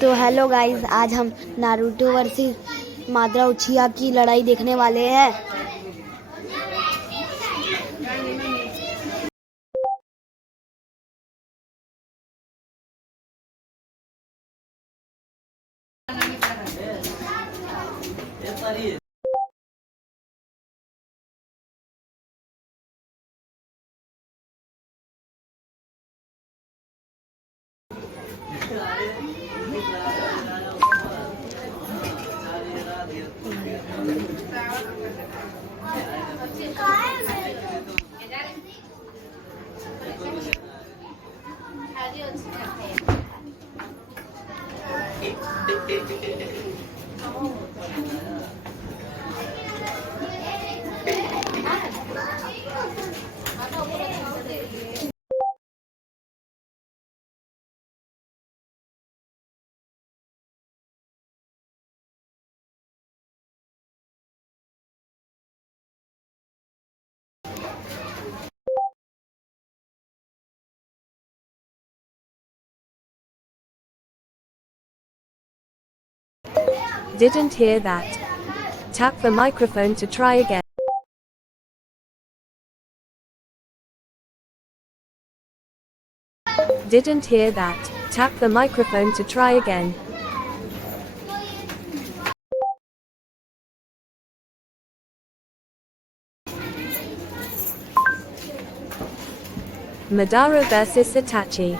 तो hello guys, आज हम नारुतो वर्सेस मादरा उचिहा की लड़ाई देखने वाले हैं। Didn't hear that. Tap the microphone to try again. Didn't hear that. Tap the microphone to try again. Madara versus Itachi.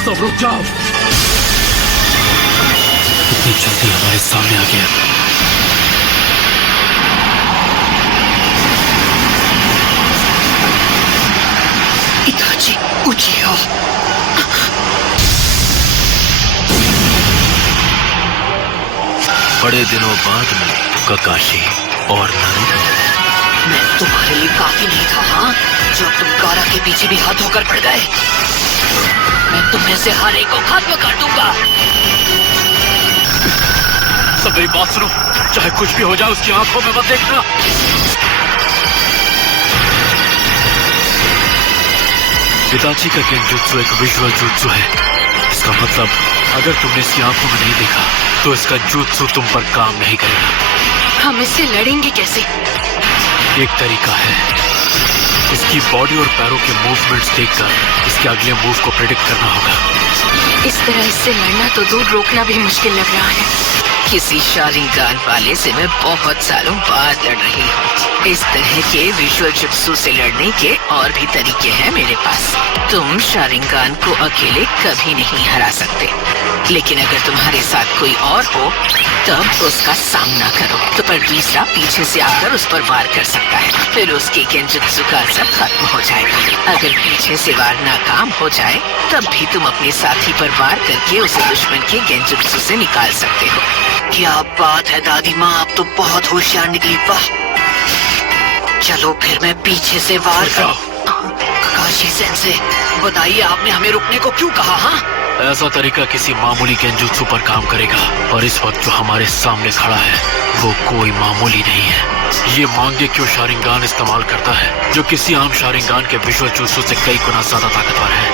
सब रुक जाओ। इतनी जल्दी हमारे सामने आ गया। इताची उचिहा। बड़े दिनों बाद में काकाशी और नारुतो। मैं तुम्हारे लिए काफी नहीं था, हाँ? जब तुम गारा के पीछे भी हाथ होकर पड़ गए, मैं तुम्हें से हर एक को खत्म कर दूंगा। सब मेरी बात सुनो, चाहे कुछ भी हो जाए उसकी आंखों में मत देखना। इताची का गेंजुत्सु एक विजुअल जुत्सु है। इसका मतलब अगर तुमने इसकी आंखों में नहीं देखा तो इसका जुत्सु तुम पर काम नहीं करेगा। हम इससे लड़ेंगे कैसे? एक तरीका है, इसकी बॉडी और पैरों के मूवमेंट्स देखकर इसके अगले मूव को प्रेडिक्ट करना होगा। इस तरह इससे लड़ना तो दूर रोकना भी मुश्किल लग रहा है। किसी शारिंगान वाले से मैं बहुत सालों बाद लड़ रही हूँ। इस तरह के विजुअल जुत्सु से लड़ने के और भी तरीके हैं मेरे पास। तुम शारिंगान को अकेले कभी नहीं हरा सकते, लेकिन अगर तुम्हारे साथ कोई और हो तब उसका सामना करो। तो पर तीसरा पीछे से आकर उस पर वार कर सकता है, फिर उसके गेंजुत्सु का असर खत्म हो जाएगा। अगर पीछे से वार नाकाम हो जाए तब भी तुम अपने साथी पर वार करके उसे दुश्मन के गेंजुत्सु से निकाल सकते हो। क्या बात है दादी माँ, आप तो बहुत होशियार निकली। वाह, चलो फिर मैं पीछे से वार करूं। काकाशी सेंसे, बताइए आपने हमें रुकने को क्यों कहा? हाँ, ऐसा तरीका किसी मामूली गेंजुत्सु पर काम करेगा, और इस वक्त जो हमारे सामने खड़ा है वो कोई मामूली नहीं है। ये मांगेक्यो शारिंगान इस्तेमाल करता है, जो किसी आम शारिंगान के विजुअल जुत्सु से कई गुना ज्यादा ताकतवर है।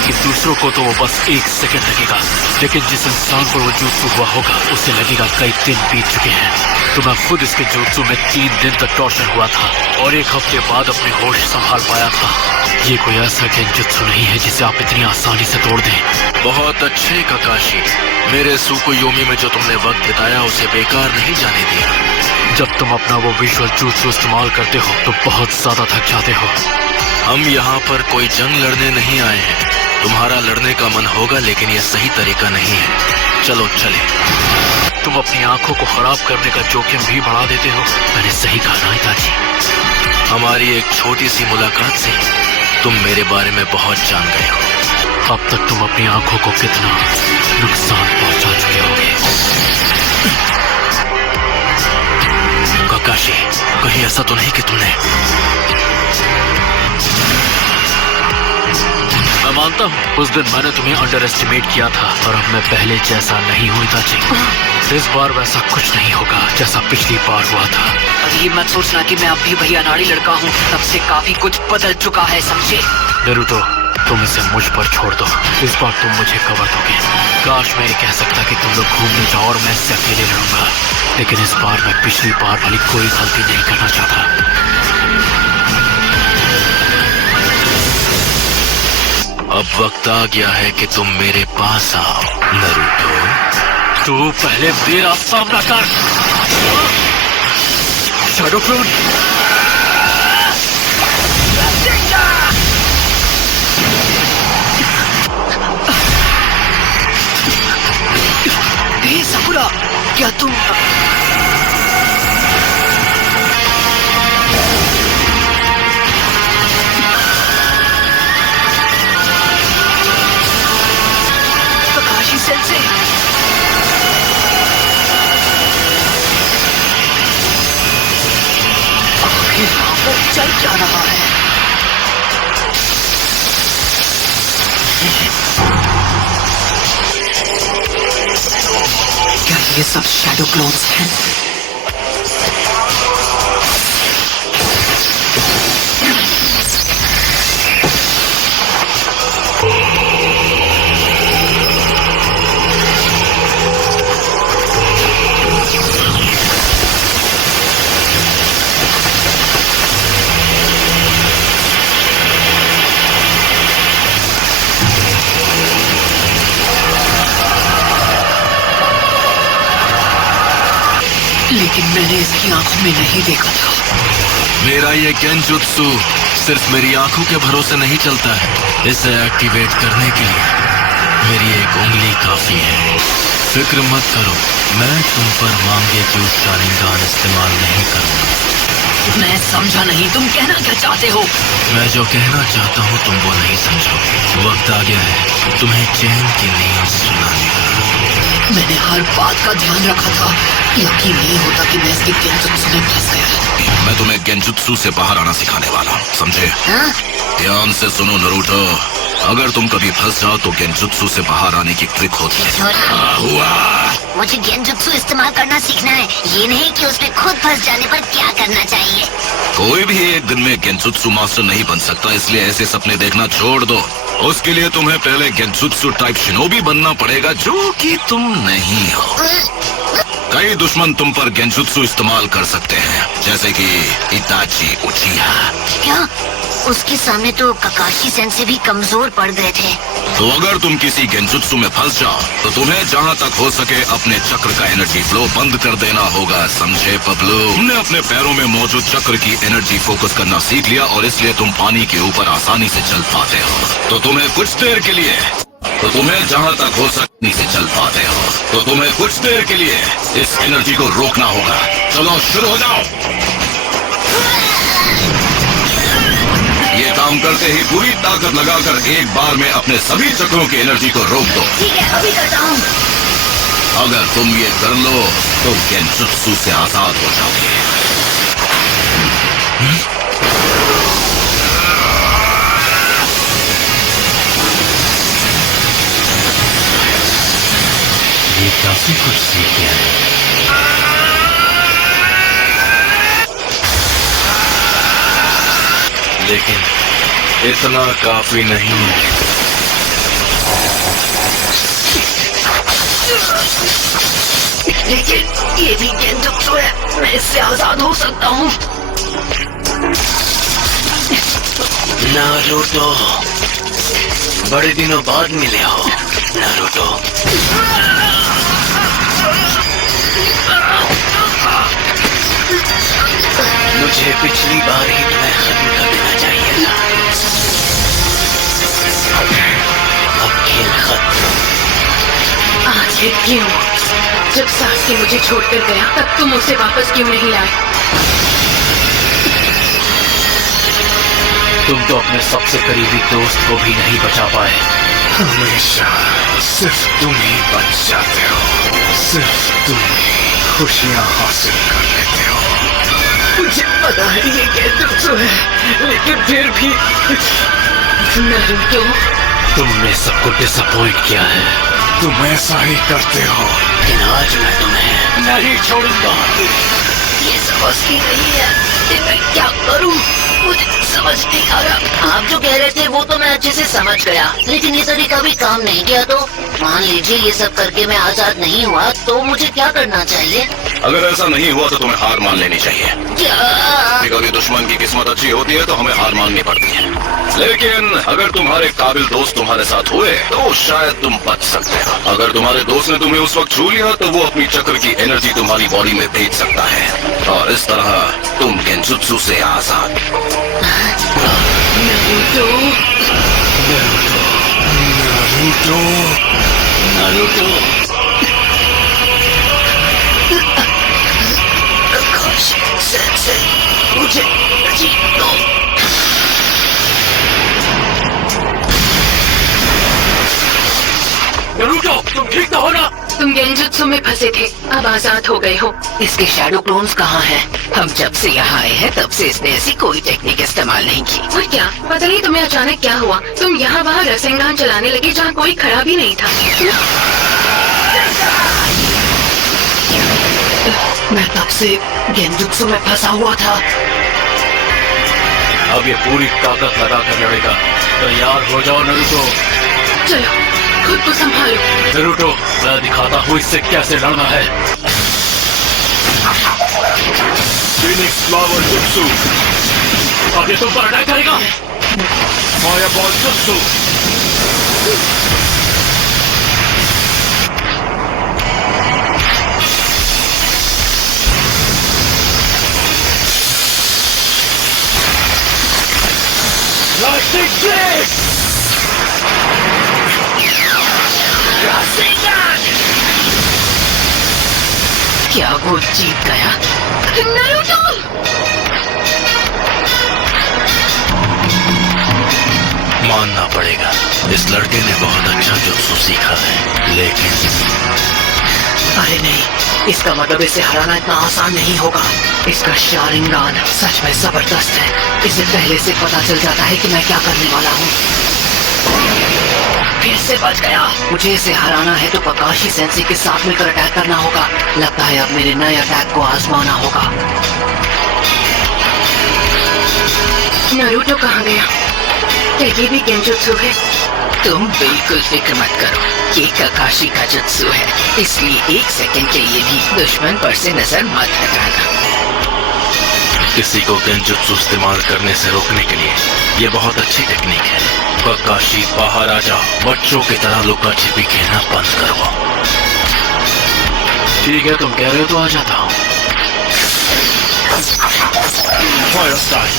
कि दूसरों को तो वो बस 1 सेकंड लगेगा, लेकिन जिस इंसान पर वो जुत्सु हुआ होगा उसे लगेगा कई दिन बीत चुके हैं। तो मैं खुद इसके जुत्सु में 3 दिन तक टॉर्चर हुआ था और 1 हफ्ते बाद अपने होश संभाल पाया था। ये कोई ऐसा गेंजुत्सु नहीं है जिसे आप इतनी आसानी से तोड़ दें। बहुत अच्छे काकाशी, मेरे सुकुयोमी में जो तुमने वक्त बिताया उसे बेकार नहीं जाने दिया। जब तुम अपना वो विजुअल जुत्सु इस्तेमाल करते हो तो बहुत ज्यादा थक जाते हो। हम यहाँ पर कोई जंग लड़ने नहीं आए हैं। तुम्हारा लड़ने का मन होगा, लेकिन यह सही तरीका नहीं है। चलो चले। तुम अपनी आंखों को खराब करने का जोखिम भी बढ़ा देते हो। मैंने सही कहा ना इताची? हमारी एक छोटी सी मुलाकात से तुम मेरे बारे में बहुत जान गए हो। अब तक तुम अपनी आंखों को कितना नुकसान पहुंचा चुके होगे। काकाशी, कहीं ऐसा तो नहीं कि तुमने... मैं मानता हूँ उस दिन मैंने तुम्हें अंडर एस्टिमेट किया था और अब मैं पहले जैसा नहीं हुई था। इस बार वैसा कुछ नहीं होगा जैसा पिछली बार हुआ था। अब ये मत सोचना कि मैं अब भी वही अनाड़ी लड़का हूँ। तब से काफी कुछ बदल चुका है, समझे? नारुतो, तुम इसे मुझ पर छोड़ दो। इस बार तुम मुझे कवर दोगे। काश मैं ये कह सकता कि तुम लोग घूमने जाओ और मैं इससे अकेले लड़ूंगा, लेकिन इस बार मैं पिछली बार वाली कोई गलती नहीं करना चाहता। अब वक्त आ गया है कि तुम मेरे पास आओ। नारुतो, तू पहले मेरा सामना कर। शैडो क्लोन, हे साकुरा, क्या तुम... काकाशी सेंसे, आखिर वहां पर चल क्या रहा है? क्या ये सब शैडो क्लोन्स हैं? लेकिन मैंने इसकी आंखों में नहीं देखा था। मेरा ये गेंजुत्सु सिर्फ मेरी आंखों के भरोसे नहीं चलता है। इसे एक्टिवेट करने के लिए मेरी एक उंगली काफी है। फिक्र मत करो, मैं तुम पर मांगेक्यू शारिंगान इस्तेमाल नहीं करूंगा। मैं समझा नहीं, तुम कहना क्या चाहते हो? मैं जो कहना चाहता हूँ तुम वो नहीं समझो। वक्त आ गया है तुम्हें चैन की नींद सुनाने का। मैंने हर बात का ध्यान रखा था। यकीन नहीं होता कि मैं इसके गेंजुत्सु में फंस गया। मैं तुम्हें गेंजुत्सु से बाहर आना सिखाने वाला हूँ, समझे? हाँ? ध्यान से सुनो नारुतो, अगर तुम कभी फंस जाओ तो गेंजुत्सु से बाहर आने की ट्रिक होती है। हुआ मुझे गेंजुत्सु इस्तेमाल करना सीखना है, ये नहीं कि उसमें खुद फंस जाने पर क्या करना चाहिए। कोई भी एक दिन में गेंजुत्सु मास्टर नहीं बन सकता, इसलिए ऐसे सपने देखना छोड़ दो। उसके लिए तुम्हें पहले गेंजुत्सु टाइप शिनोबी बनना पड़ेगा, जो कि तुम नहीं हो। कई दुश्मन तुम पर गेंजुत्सु इस्तेमाल कर सकते हैं, जैसे कि इताची उचिहा। क्या? उसके सामने तो काकाशी सेंसे भी कमजोर पड़ गए थे। तो अगर तुम किसी गेंजुत्सु में फंस जाओ तो तुम्हें जहाँ तक हो सके अपने चक्र का एनर्जी फ्लो बंद कर देना होगा, समझे पबलू? तुमने अपने पैरों में मौजूद चक्र की एनर्जी फोकस करना सीख लिया और इसलिए तुम पानी के ऊपर आसानी से चल पाते हो। तो तुम्हें कुछ देर के लिए जहाँ तक हो सकने से चल पाते हो, तो तुम्हें कुछ देर के लिए इस एनर्जी को रोकना होगा। चलो शुरू हो जाओ। ये काम करते ही पूरी ताकत लगाकर एक बार में अपने सभी चक्रों की एनर्जी को रोक दो। ठीक है, अभी करता हूँ। अगर तुम ये कर लो तो गेंजुत्सु से आजाद हो जाओगे। ये काफी कुछ सीख गया है। लेकिन इतना काफी नहीं है। लेकिन ये भी गेंजुत्सु है, मैं इससे आजाद हो सकता हूँ। नारुतो, बड़े दिनों बाद मिले हो नारुतो। मुझे पिछली बार ही तुम्हें खत्म कर देना चाहिए था। अब खेल खत्म। आखिर क्यों? जब सासकी मुझे छोड़कर गया तब तुम उसे वापस क्यों नहीं लाए? तुम तो अपने सबसे करीबी दोस्त को भी नहीं बचा पाए। हमेशा सिर्फ तुम ही बच जाते हो, सिर्फ तुम खुशियाँ हासिल कर लेते हो। मुझे पता है ये गेंजुत्सु है, लेकिन फिर भी नारुतो, तुमने सबको डिसअपॉइंट किया है। तुम ऐसा ही करते हो, लेकिन आज मैं तुम्हें नहीं छोड़ूंगा। ये समझती नहीं है कि मैं क्या करूं, मुझे समझ नहीं आ रहा। आप जो कह रहे थे वो तो मैं अच्छे से समझ गया, लेकिन ये तरीका भी काम नहीं किया तो मान लीजिए ये सब करके मैं आजाद नहीं हुआ तो मुझे क्या करना चाहिए? अगर ऐसा नहीं हुआ तो तुम्हें हार मान लेनी चाहिए। क्या? कभी दुश्मन की किस्मत अच्छी होती है तो हमें हार माननी पड़ती है, लेकिन अगर तुम्हारे काबिल दोस्त तुम्हारे साथ हुए तो शायद तुम बच सकते हो। अगर तुम्हारे दोस्त ने तुम्हें उस वक्त छू लिया तो वो अपनी चक्र की एनर्जी तुम्हारी बॉडी में भेज सकता है और इस तरह तुम गेंजुत्सु से आजाद। नारुतो, नारुतो, नारुतो, काशी सेंसेई, मुझे जीत दो। नारुतो, तुम ठीक तो हो ना? तुम गेंजुत्सु में फंसे थे, अब आजाद हो गए हो। इसके शैडो क्लोन्स कहाँ हैं? हम जब से यहाँ आए हैं तब से इसने ऐसी कोई टेक्निक इस्तेमाल नहीं की। और क्या पता नहीं तुम्हें अचानक क्या हुआ, तुम यहाँ वहाँ रसेंगान चलाने लगे जहाँ कोई खड़ा भी नहीं था। मैं तब से गेंजुत्सु में फंसा हुआ था। अब ये पूरी ताकत लगा कर लड़ेगा। तैयार हो जाओ नारुतो। चलो खुद को संभालो। नारुतो, मैं दिखाता हूँ इससे कैसे लड़ना है। फीनिक्स फ्लावर जुत्सु, अब ये तुम पर अटैक करेगा। फायरबॉल जुत्सु, लाइटनिंग ब्लेड, क्या वो जीत गया? नारुतो! मानना पड़ेगा इस लड़के ने बहुत अच्छा जुत्सु सीखा है, लेकिन अरे नहीं, इसका मतलब इसे हराना इतना आसान नहीं होगा। इसका शारिंगान सच में जबरदस्त है। इसे पहले से पता चल जाता है कि मैं क्या करने वाला हूँ। फिर से बच गया। मुझे इसे हराना है तो ककाशी सेंसेई के साथ मिलकर अटैक करना होगा। लगता है अब मेरे नए अटैक को आजमाना होगा। नारुतो कहाँ गया? क्या ये भी गेंजुत्सु है? तुम बिल्कुल फिक्र मत करो, ये ककाशी का जुत्सु है, इसलिए एक सेकंड के लिए भी दुश्मन पर से नजर मत हटाना। किसी को गेंजुत्सु इस्तेमाल करने से रोकने के लिए ये बहुत अच्छी टेक्निक है। ककाशी, बाहर आ जाओ। बच्चों की तरह लुका छिपी खेलना बंद करो। ठीक है, तुम कह रहे हो तो आ जाता हूँ। फायर स्टाइल,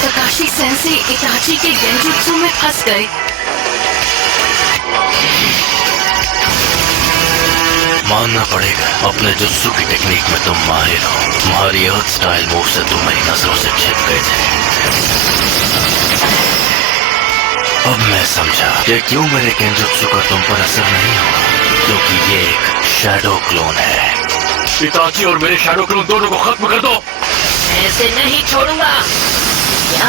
ककाशी सेंसेई इताची के गेंजुत्सु में फंस गए। मानना पड़ेगा अपने जुत्सु की टेक्निक में तुम माहिर हो। तुम्हारी अर्थ स्टाइल मूव से तुम मेरी नजरों से छिप गए थे। अब मैं समझा कि क्यों मेरे गेंजुत्सु का तुम पर असर नहीं हुआ, क्योंकि ये एक शैडो क्लोन है। इताची और मेरे शैडो क्लोन दोनों को खत्म कर दो। ऐसे नहीं छोड़ूंगा। क्या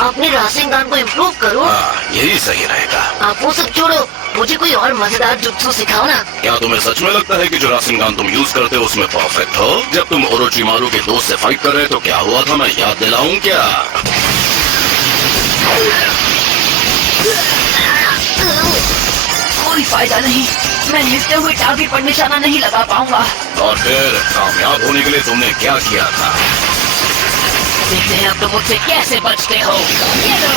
अपने रासेंगान को इम्प्रूव करो? यही सही रहेगा। आप वो सब छोड़ो, मुझे कोई और मजेदार जुत्सु सिखाओ ना। क्या तुम्हें सच में लगता है कि जो रासेंगान तुम यूज करते हो उसमें परफेक्ट हो? जब तुम ओरोचिमारू के दोस्त से फाइट कर रहे तो क्या हुआ था, मैं याद दिलाऊं क्या? कोई फायदा नहीं, मैं हिलते हुए टारगेट पर निशाना नहीं लगा पाऊंगा। और फिर कामयाब होने के लिए तुमने क्या किया था? देखते हैं अब तुम मुझसे कैसे बचते हो। ये लो।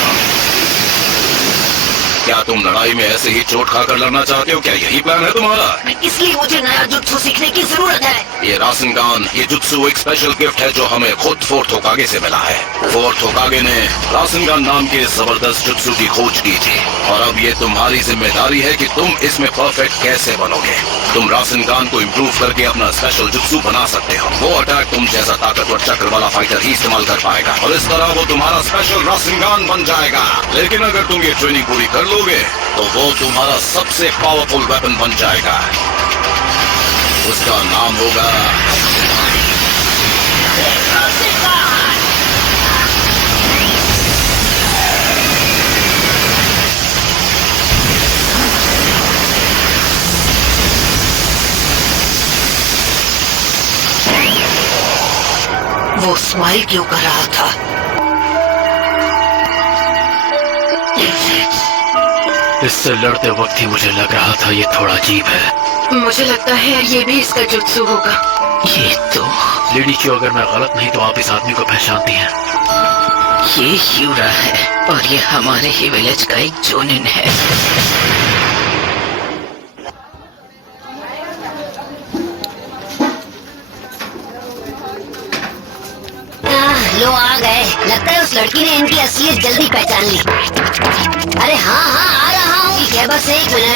क्या तुम लड़ाई में ऐसे ही चोट खाकर लड़ना चाहते हो? क्या यही प्लान है तुम्हारा? इसलिए मुझे नया जुत्सु सीखने की जरूरत है। ये रासेनगान, ये जुत्सु एक स्पेशल गिफ्ट है जो हमें खुद फोर्थ होकागे से मिला है। फोर्थ होकागे ने रासेनगान नाम के जबरदस्त जुत्सु की खोज की थी और अब ये तुम्हारी जिम्मेदारी है कि तुम इसमें परफेक्ट कैसे बनोगे। तुम रासेनगान को इम्प्रूव करके अपना स्पेशल जुत्सु बना सकते हो। वो अटैक तुम जैसा ताकतवर चक्र वाला फाइटर ही इस्तेमाल कर पाएगा और इस तरह वो तुम्हारा स्पेशल रासेनगान बन जाएगा। लेकिन अगर तुम ये ट्रेनिंग पूरी कर लोगे तो वो तुम्हारा सबसे पावरफुल वेपन बन जाएगा। उसका नाम होगा वो स्माइल क्यों कर रहा था? इससे लड़ते वक्त ही मुझे लग रहा था ये थोड़ा अजीब है। मुझे लगता है ये भी इसका जुत्सु होगा। ये तो लेडी क्यों, अगर मैं गलत नहीं तो आप इस आदमी को पहचानती हैं। ये यूरा है और ये हमारे ही विलेज का एक जोनिन है। लो आ गए। लगता है उस लड़की ने इनकी असलियत जल्दी पहचान ली। अरे हाँ हाँ आ रहा हूँ। ठीक है बस एक मिनट।